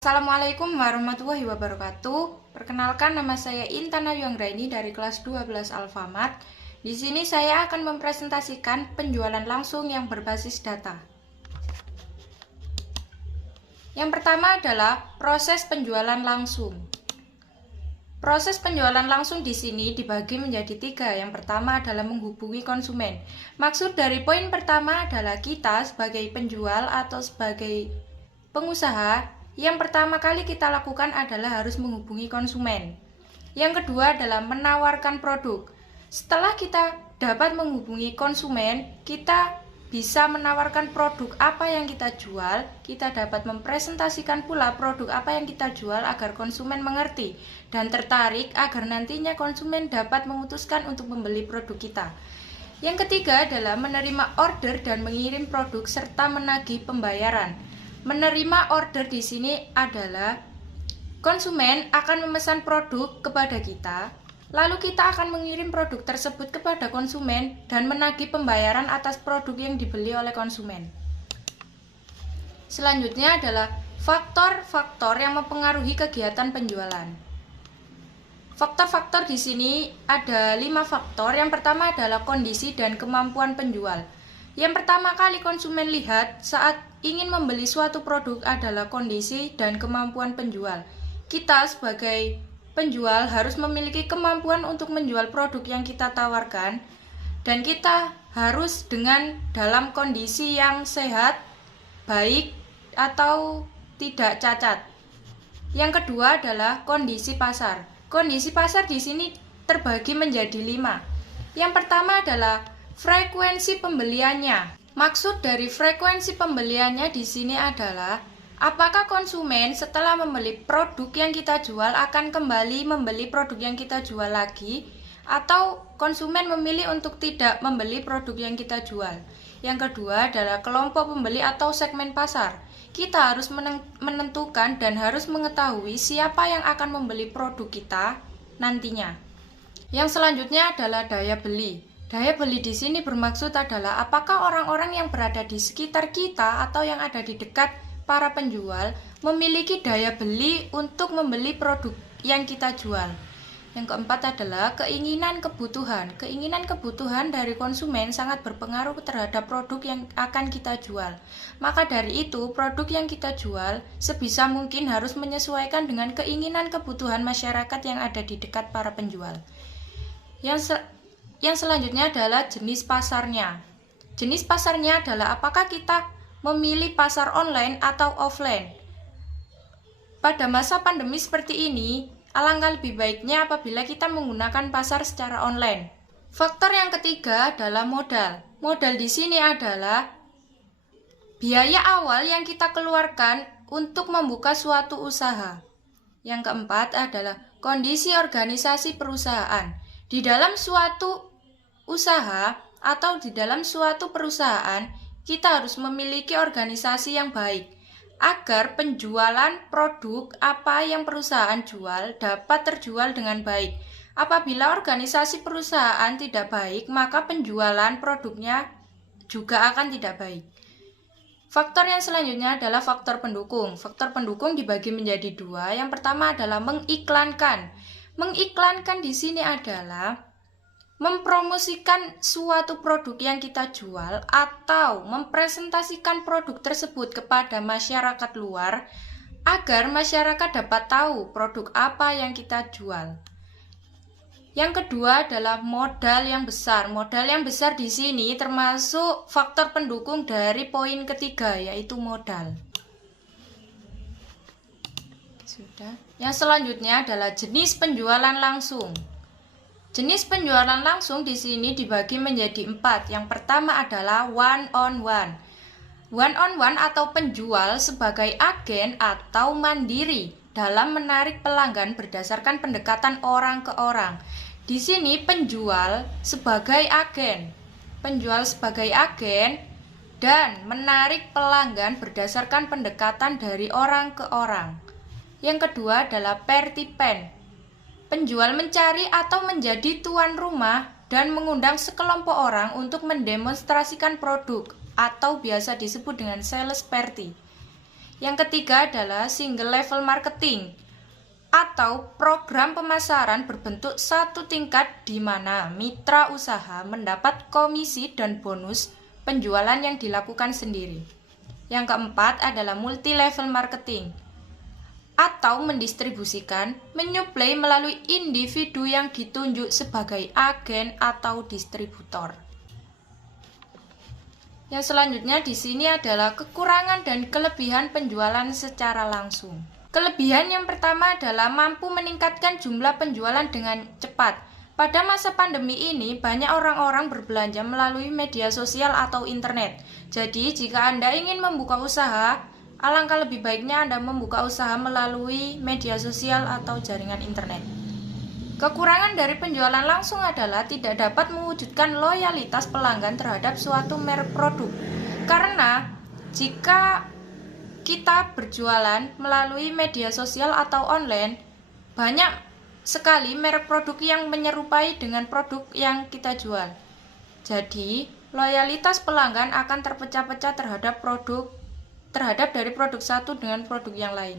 Assalamualaikum warahmatullahi wabarakatuh. Perkenalkan, nama saya Intan Ayu Anggraini dari kelas 12 Alfamart. Di sini saya akan mempresentasikan penjualan langsung yang berbasis data. Yang pertama adalah proses penjualan langsung. Proses penjualan langsung di sini dibagi menjadi 3. Yang pertama adalah menghubungi konsumen. Maksud dari poin pertama adalah kita sebagai penjual atau sebagai pengusaha, yang pertama kali kita lakukan adalah harus menghubungi konsumen. Yang kedua adalah menawarkan produk. Setelah kita dapat menghubungi konsumen, kita bisa menawarkan produk apa yang kita jual. Kita dapat mempresentasikan pula produk apa yang kita jual agar konsumen mengerti dan tertarik agar nantinya konsumen dapat memutuskan untuk membeli produk kita. Yang ketiga adalah menerima order dan mengirim produk serta menagih pembayaran. Menerima order di sini adalah konsumen akan memesan produk kepada kita, lalu kita akan mengirim produk tersebut kepada konsumen dan menagih pembayaran atas produk yang dibeli oleh konsumen. Selanjutnya adalah faktor-faktor yang mempengaruhi kegiatan penjualan. Faktor-faktor di sini ada 5 faktor. Yang pertama adalah kondisi dan kemampuan penjual. Yang pertama kali konsumen lihat saat ingin membeli suatu produk adalah kondisi dan kemampuan penjual. Kita sebagai penjual harus memiliki kemampuan untuk menjual produk yang kita tawarkan, dan kita harus dalam kondisi yang sehat, baik, atau tidak cacat. Yang kedua adalah kondisi pasar. Kondisi pasar di sini terbagi menjadi 5. Yang pertama adalah frekuensi pembeliannya. Maksud dari frekuensi pembeliannya di sini adalah apakah konsumen setelah membeli produk yang kita jual akan kembali membeli produk yang kita jual lagi, atau konsumen memilih untuk tidak membeli produk yang kita jual. Yang kedua adalah kelompok pembeli atau segmen pasar. Kita harus menentukan dan harus mengetahui siapa yang akan membeli produk kita nantinya. Yang selanjutnya adalah daya beli. Daya beli di sini bermaksud adalah apakah orang-orang yang berada di sekitar kita atau yang ada di dekat para penjual memiliki daya beli untuk membeli produk yang kita jual. Yang keempat adalah keinginan kebutuhan. Keinginan kebutuhan dari konsumen sangat berpengaruh terhadap produk yang akan kita jual. Maka dari itu, produk yang kita jual sebisa mungkin harus menyesuaikan dengan keinginan kebutuhan masyarakat yang ada di dekat para penjual. Yang selanjutnya adalah jenis pasarnya. Jenis pasarnya adalah apakah kita memilih pasar online atau offline. Pada masa pandemi seperti ini, alangkah lebih baiknya apabila kita menggunakan pasar secara online. Faktor yang ketiga adalah modal. Modal di sini adalah biaya awal yang kita keluarkan untuk membuka suatu usaha. Yang keempat adalah kondisi organisasi perusahaan. Di dalam suatu usaha atau di dalam suatu perusahaan, kita harus memiliki organisasi yang baik agar penjualan produk apa yang perusahaan jual dapat terjual dengan baik. Apabila organisasi perusahaan tidak baik, maka penjualan produknya juga akan tidak baik. Faktor yang selanjutnya adalah faktor pendukung. Faktor pendukung dibagi menjadi 2. Yang pertama adalah mengiklankan. Mengiklankan di sini adalah mempromosikan suatu produk yang kita jual atau mempresentasikan produk tersebut kepada masyarakat luar agar masyarakat dapat tahu produk apa yang kita jual. Yang kedua adalah modal yang besar. Modal yang besar di sini termasuk faktor pendukung dari poin ketiga, yaitu modal. Sudah. Yang selanjutnya adalah jenis penjualan langsung. Jenis penjualan langsung di sini dibagi menjadi 4. Yang pertama adalah one on one. One on one atau penjual sebagai agen atau mandiri dalam menarik pelanggan berdasarkan pendekatan orang ke orang. Di sini penjual sebagai agen. Penjual sebagai agen dan menarik pelanggan berdasarkan pendekatan dari orang ke orang. Yang kedua adalah partipen. Penjual mencari atau menjadi tuan rumah dan mengundang sekelompok orang untuk mendemonstrasikan produk atau biasa disebut dengan sales party. Yang ketiga adalah single level marketing atau program pemasaran berbentuk satu tingkat di mana mitra usaha mendapat komisi dan bonus penjualan yang dilakukan sendiri. Yang keempat adalah multi level marketing atau mendistribusikan, menyuplai melalui individu yang ditunjuk sebagai agen atau distributor. Yang selanjutnya di sini adalah kekurangan dan kelebihan penjualan secara langsung. Kelebihan yang pertama adalah mampu meningkatkan jumlah penjualan dengan cepat. Pada masa pandemi ini, banyak orang-orang berbelanja melalui media sosial atau internet. Jadi, jika Anda ingin membuka usaha, alangkah lebih baiknya Anda membuka usaha melalui media sosial atau jaringan internet. Kekurangan dari penjualan langsung adalah tidak dapat mewujudkan loyalitas pelanggan terhadap suatu merek produk. Karena jika kita berjualan melalui media sosial atau online, banyak sekali merek produk yang menyerupai dengan produk yang kita jual. Jadi, loyalitas pelanggan akan terpecah-pecah terhadap dari produk satu dengan produk yang lain.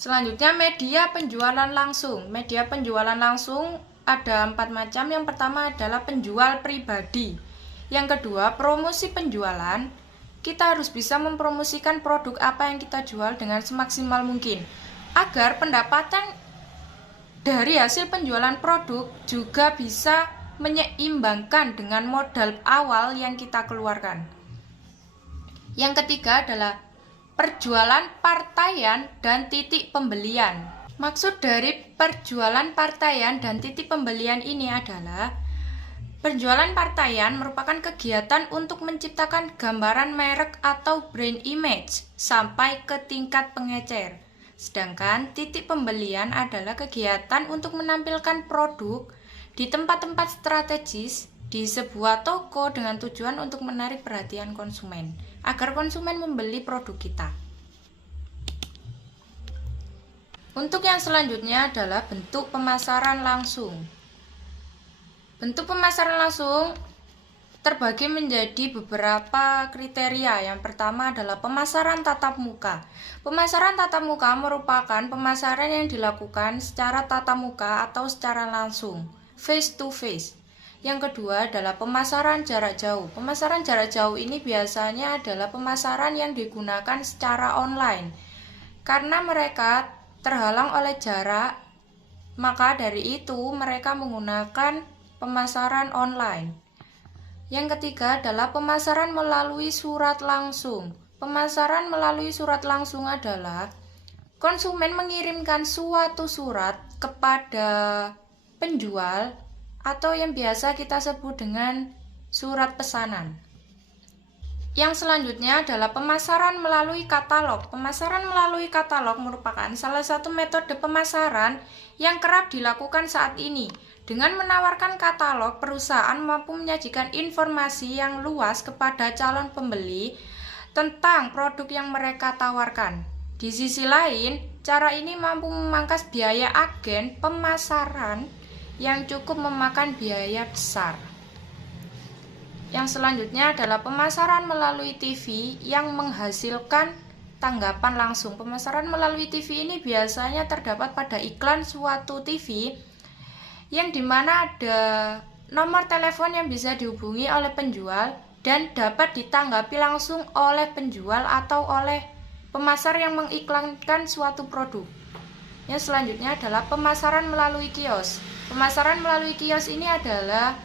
Selanjutnya, media penjualan langsung. Media penjualan langsung ada 4 macam. Yang pertama adalah penjual pribadi. Yang kedua, promosi penjualan. Kita harus bisa mempromosikan produk apa yang kita jual dengan semaksimal mungkin, agar pendapatan dari hasil penjualan produk juga bisa menyeimbangkan dengan modal awal yang kita keluarkan. Yang ketiga adalah perjualan partaian dan titik pembelian. Maksud dari perjualan partaian dan titik pembelian ini adalah penjualan partaian merupakan kegiatan untuk menciptakan gambaran merek atau brand image sampai ke tingkat pengecer. Sedangkan titik pembelian adalah kegiatan untuk menampilkan produk di tempat-tempat strategis di sebuah toko dengan tujuan untuk menarik perhatian konsumen, agar konsumen membeli produk kita. Untuk yang selanjutnya adalah bentuk pemasaran langsung. Bentuk pemasaran langsung terbagi menjadi beberapa kriteria. Yang pertama adalah pemasaran tatap muka. Pemasaran tatap muka merupakan pemasaran yang dilakukan secara tatap muka atau secara langsung, face to face. Yang kedua adalah pemasaran jarak jauh. Pemasaran jarak jauh ini biasanya adalah pemasaran yang digunakan secara online. Karena mereka terhalang oleh jarak, maka dari itu mereka menggunakan pemasaran online. Yang ketiga adalah pemasaran melalui surat langsung. Pemasaran melalui surat langsung adalah konsumen mengirimkan suatu surat kepada penjual atau yang biasa kita sebut dengan surat pesanan. Yang selanjutnya adalah pemasaran melalui katalog. Pemasaran melalui katalog merupakan salah satu metode pemasaran yang kerap dilakukan saat ini. Dengan menawarkan katalog, perusahaan mampu menyajikan informasi yang luas kepada calon pembeli tentang produk yang mereka tawarkan. Di sisi lain, cara ini mampu memangkas biaya agen pemasaran yang cukup memakan biaya besar. Yang selanjutnya adalah pemasaran melalui TV yang menghasilkan tanggapan langsung. Pemasaran melalui TV ini biasanya terdapat pada iklan suatu TV yang dimana ada nomor telepon yang bisa dihubungi oleh penjual dan dapat ditanggapi langsung oleh penjual atau oleh pemasar yang mengiklankan suatu produk. Yang selanjutnya adalah pemasaran melalui kios. Pemasaran melalui kios ini adalah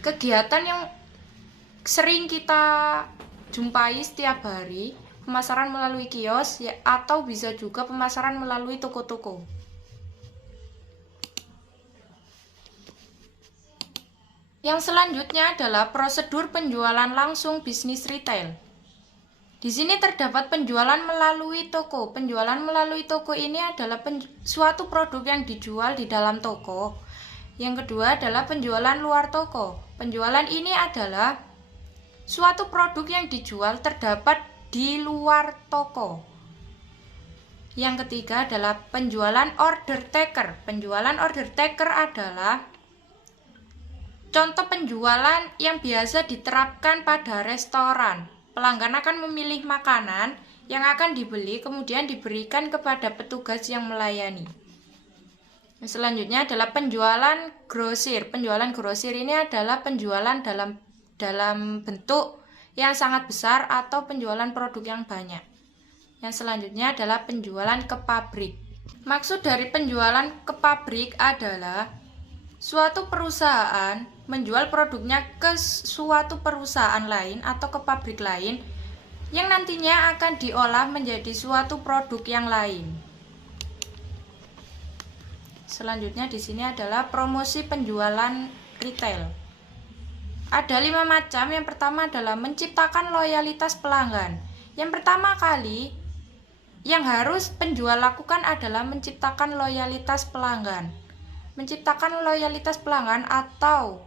kegiatan yang sering kita jumpai setiap hari. Pemasaran melalui kios atau bisa juga pemasaran melalui toko-toko. Yang selanjutnya adalah prosedur penjualan langsung bisnis retail. Di sini terdapat penjualan melalui toko. Penjualan melalui toko ini adalah suatu produk yang dijual di dalam toko. Yang kedua adalah penjualan luar toko. Penjualan ini adalah suatu produk yang dijual terdapat di luar toko. Yang ketiga adalah penjualan order taker. Penjualan order taker adalah contoh penjualan yang biasa diterapkan pada restoran. Pelanggan akan memilih makanan yang akan dibeli, kemudian diberikan kepada petugas yang melayani. Selanjutnya adalah penjualan grosir. Penjualan grosir ini adalah penjualan dalam bentuk yang sangat besar atau penjualan produk yang banyak. Yang selanjutnya adalah penjualan ke pabrik. Maksud dari penjualan ke pabrik adalah suatu perusahaan menjual produknya ke suatu perusahaan lain atau ke pabrik lain yang nantinya akan diolah menjadi suatu produk yang lain. Selanjutnya di sini adalah promosi penjualan retail. Ada 5 macam. Yang pertama adalah menciptakan loyalitas pelanggan. Yang pertama kali yang harus penjual lakukan adalah menciptakan loyalitas pelanggan. Menciptakan loyalitas pelanggan atau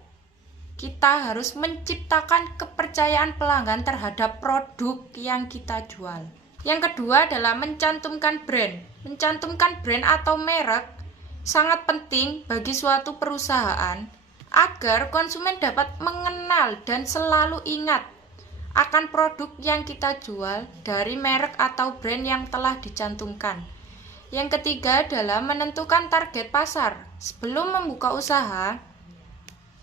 kita harus menciptakan kepercayaan pelanggan terhadap produk yang kita jual. Yang kedua adalah mencantumkan brand. Mencantumkan brand atau merek sangat penting bagi suatu perusahaan agar konsumen dapat mengenal dan selalu ingat akan produk yang kita jual dari merek atau brand yang telah dicantumkan. Yang ketiga adalah menentukan target pasar. Sebelum membuka usaha,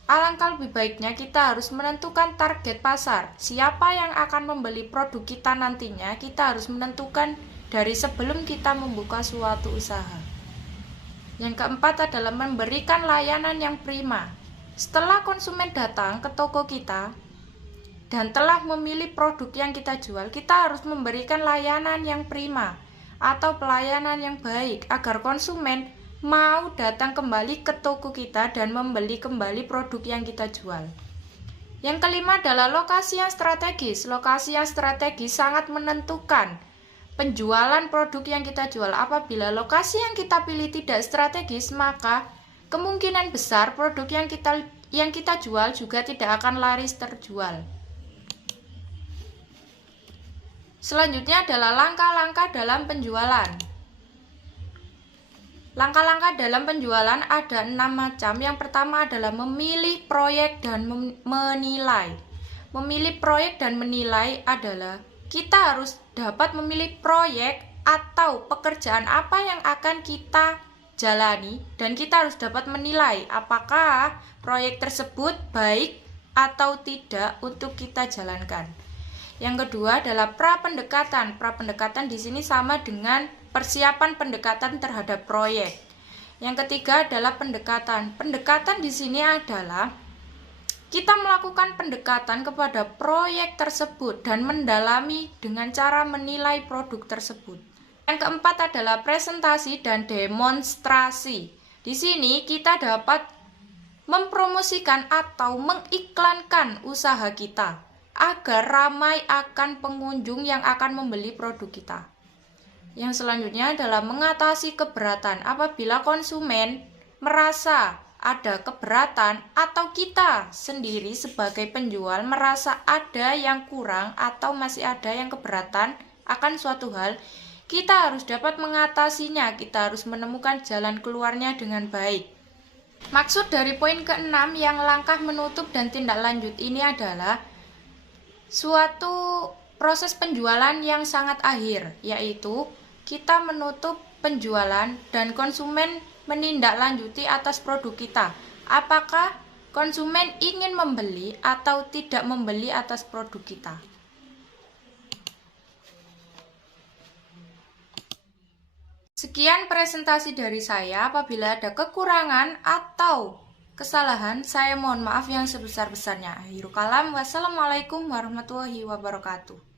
alangkah lebih baiknya kita harus menentukan target pasar. Siapa yang akan membeli produk kita nantinya, kita harus menentukan dari sebelum kita membuka suatu usaha. Yang keempat adalah memberikan layanan yang prima. Setelah konsumen datang ke toko kita dan telah memilih produk yang kita jual, kita harus memberikan layanan yang prima atau pelayanan yang baik agar konsumen mau datang kembali ke toko kita dan membeli kembali produk yang kita jual. Yang kelima adalah lokasi yang strategis. Lokasi yang strategis sangat menentukan penjualan produk yang kita jual. Apabila lokasi yang kita pilih tidak strategis, maka kemungkinan besar produk yang kita jual juga tidak akan laris terjual. Selanjutnya adalah langkah-langkah dalam penjualan. Langkah-langkah dalam penjualan ada 6 macam. Yang pertama adalah memilih proyek dan menilai. Memilih proyek dan menilai adalah kita harus dapat memilih proyek atau pekerjaan apa yang akan kita jalani dan kita harus dapat menilai apakah proyek tersebut baik atau tidak untuk kita jalankan. Yang kedua adalah prapendekatan. Prapendekatan di sini sama dengan persiapan pendekatan terhadap proyek. Yang ketiga adalah pendekatan. Pendekatan di sini adalah kita melakukan pendekatan kepada proyek tersebut dan mendalami dengan cara menilai produk tersebut. Yang keempat adalah presentasi dan demonstrasi. Di sini kita dapat mempromosikan atau mengiklankan usaha kita agar ramai akan pengunjung yang akan membeli produk kita. Yang selanjutnya adalah mengatasi keberatan. Apabila konsumen merasa ada keberatan atau kita sendiri sebagai penjual merasa ada yang kurang atau masih ada yang keberatan akan suatu hal, kita harus dapat mengatasinya. Kita harus menemukan jalan keluarnya dengan baik. Maksud dari poin ke-6 yang langkah menutup dan tindak lanjut ini adalah suatu proses penjualan yang sangat akhir, yaitu kita menutup penjualan dan konsumen menindaklanjuti atas produk kita. Apakah konsumen ingin membeli atau tidak membeli atas produk kita? Sekian presentasi dari saya. Apabila ada kekurangan atau kesalahan, saya mohon maaf yang sebesar-besarnya. Akhirul kalam, wassalamualaikum warahmatullahi wabarakatuh.